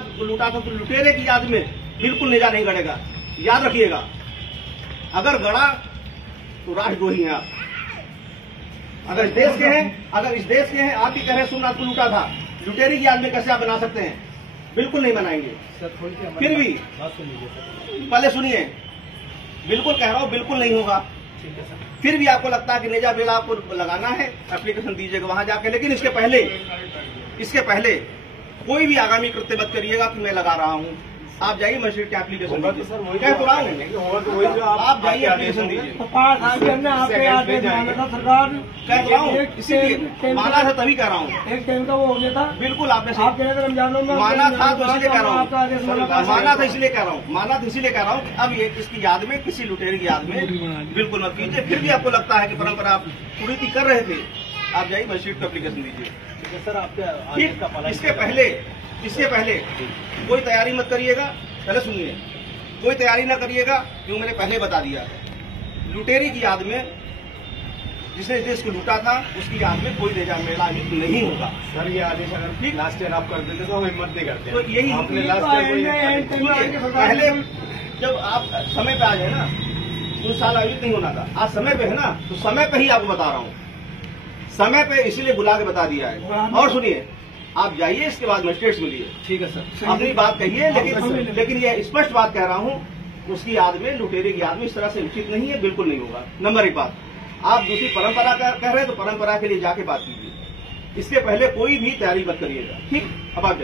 सोमनाथ लूटा था तो लुटेरे की याद में बिल्कुल नेजा नहीं गड़ेगा। याद रखिएगा, अगर गड़ा तो राष्ट्रद्रोही हैं आप। अगर इस देश के हैं, आप ही कह रहे हैं सोमनाथ को लूटा था, लुटेरे की याद में कैसे आप बना सकते हैं? बिल्कुल नहीं बनाएंगे। फिर भी पहले सुनिए, बिल्कुल कह रहा हूँ बिल्कुल नहीं होगा। फिर भी आपको लगता है कि नेजा बिल आपको लगाना है, एप्लीकेशन दीजिएगा वहां जाके। लेकिन इसके पहले कोई भी आगामी कृत्य मत करिएगा कि मैं लगा रहा हूँ। आप जाइए मजिस्ट्रेट की एप्लीकेशन दीजिए। कह तो रहा हूँ, आप जाइए एप्लीकेशन दीजिए। कह तो रहा हूँ, इसीलिए माना था तभी कह रहा हूँ। एक टाइम का वो हो गया था। बिल्कुल आपने माना था तो इसलिए कह रहा हूँ, माना था इसलिए कह रहा हूँ। अब ये इसकी याद में, किसी लुटेरे की याद में बिल्कुल मत कीजिए। फिर भी आपको लगता है कि परंपरा आप कुरीति कर रहे थे, आप जाइए मजिस्ट्रेट को एप्लीकेशन दीजिए। सर आपके इसके पहले कोई तैयारी मत करिएगा। पहले सुनिए, कोई तैयारी ना करिएगा, क्यों मैंने पहले बता दिया। लुटेरे की याद में, जिसने इस देश को लूटा था, उसकी याद में कोई नेजा मेला आयोजित नहीं होगा। सर ये आदेश अगर ठीक लास्ट ईयर आप कर देते तो हम हिम्मत नहीं करते। तो यही आपने लास्ट ईयर पहले जब आप समय पे आ जाए ना, तो साल आयोजित नहीं होना था। आज समय पे है ना, तो समय पे ही आपको बता रहा हूँ, समय पे इसीलिए बुला के बता दिया है। और सुनिए, आप जाइए, इसके बाद मजिस्ट्रेट से मिलिए। ठीक है सर, अपनी बात कहिए, लेकिन ये स्पष्ट बात कह रहा हूँ, उसकी याद में, लुटेरे की याद में इस तरह से उचित नहीं है, बिल्कुल नहीं होगा। नंबर एक बात, आप दूसरी परंपरा कह रहे हैं तो परंपरा के लिए जाके बात कीजिए। इसके पहले कोई भी तैयारी मत करिएगा, ठीक? अब आप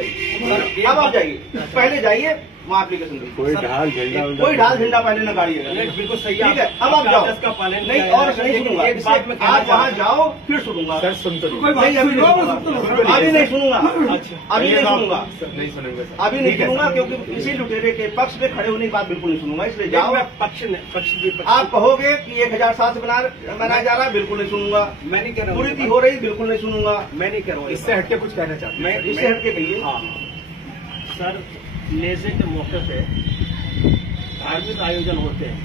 जाइए, पहले जाइए वहाँ एप्लीकेशन दीजिए। कोई ढाल झंडा पहले न गाड़िएगा। बिल्कुल सही, ठीक है। अब आप जाओ, नहीं और नहीं सुनूंगा। आप वहाँ जाओ फिर सुनूंगा। सर सुन तो नहीं, अभी नहीं सुनूंगा, अभी नहीं सुनूंगा, क्योंकि इसी लुटेरे के पक्ष में खड़े होने की बात बिल्कुल नहीं सुनूंगा। इसलिए जाओ। पक्ष आप कहोगे कि 1007 से बनाया जा रहा है, बिल्कुल नहीं सुनूंगा। मैं नहीं कह रहा हूँ कुरीति हो रही, बिल्कुल नहीं सुनूंगा। मैं नहीं कह रहा हूँ, इससे हटके कुछ कहना चाहता हूँ। मैं इससे हटके कहिए। सर नेज़े के मौके पे धार्मिक आयोजन होते हैं,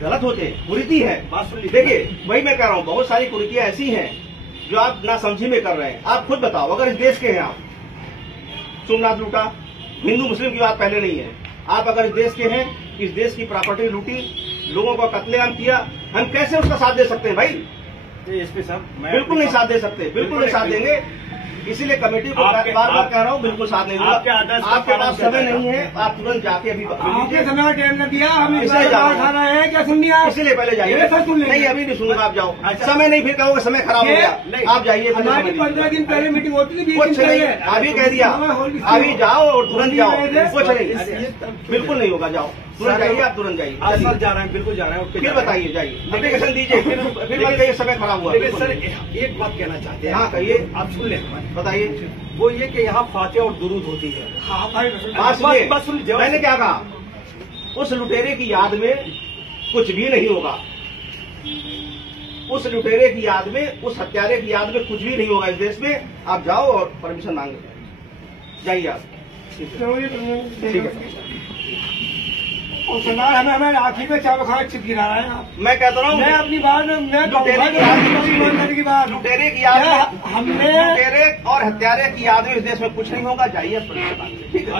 गलत होते हैं, कुरीति है। बात सुन लीजिए, देखिए वही मैं कह रहा हूँ, बहुत सारी कुरीतियां ऐसी हैं जो आप ना समझी में कर रहे हैं। आप खुद बताओ, अगर इस देश के हैं आप, सोमनाथ लूटा, हिंदू मुस्लिम की बात पहले नहीं है। आप अगर इस देश के हैं, इस देश की प्रॉपर्टी लूटी, लोगों का कत्लेआम किया, हम कैसे उसका साथ दे सकते हैं भाई? एसपी साहब बिल्कुल नहीं साथ दे सकते, बिल्कुल नहीं साथ देंगे। इसीलिए कमेटी को बार बार कह रहा हूँ, बिल्कुल साथ नहीं दूंगा। आपके पास समय नहीं है, आप तुरंत जाके अभी आपके समय टाइम न दिया, हम खाना है क्या सुन लिया? इसीलिए पहले जाइए। नहीं अभी नहीं सुनूंगा, आप जाओ। समय नहीं, फिर कहोगे समय खराब हो गया। आप जाइए, हमारी 15 दिन पहले मीटिंग होती थी। कुछ नहीं, अभी कह दिया, अभी जाओ और तुरंत जाओ। कुछ नहीं, बिल्कुल नहीं होगा, जाओ तुरंत जाइए, आप तुरंत जाइए। सर जा रहे हैं, बिल्कुल जा रहे हैं। फिर बताइए, जाइए एप्लीकेशन दीजिए, फिर मत कहिए समय खराब हुआ। सर एक बात कहना चाहते हैं। हाँ कहिए, आप सुन लें, बताइए। वो ये कि यहाँ फातिहा और दुरूद होती है। बात सुनिए, मैंने क्या कहा? उस लुटेरे की याद में कुछ भी नहीं होगा। उस लुटेरे की याद में, उस हत्यारे की याद में कुछ भी नहीं होगा इस देश में। आप जाओ और परमिशन मांग जाइए आप। ठीक है। और सरदार हमें आखिर में चावल खाना चिप गिरा रहा है आप। मैं कहता हूँ, मैं अपनी बात लुटेरे की याद में, हमने लुटेरे और हत्यारे की याद में इस देश में कुछ नहीं होगा। जाइए, ठीक है।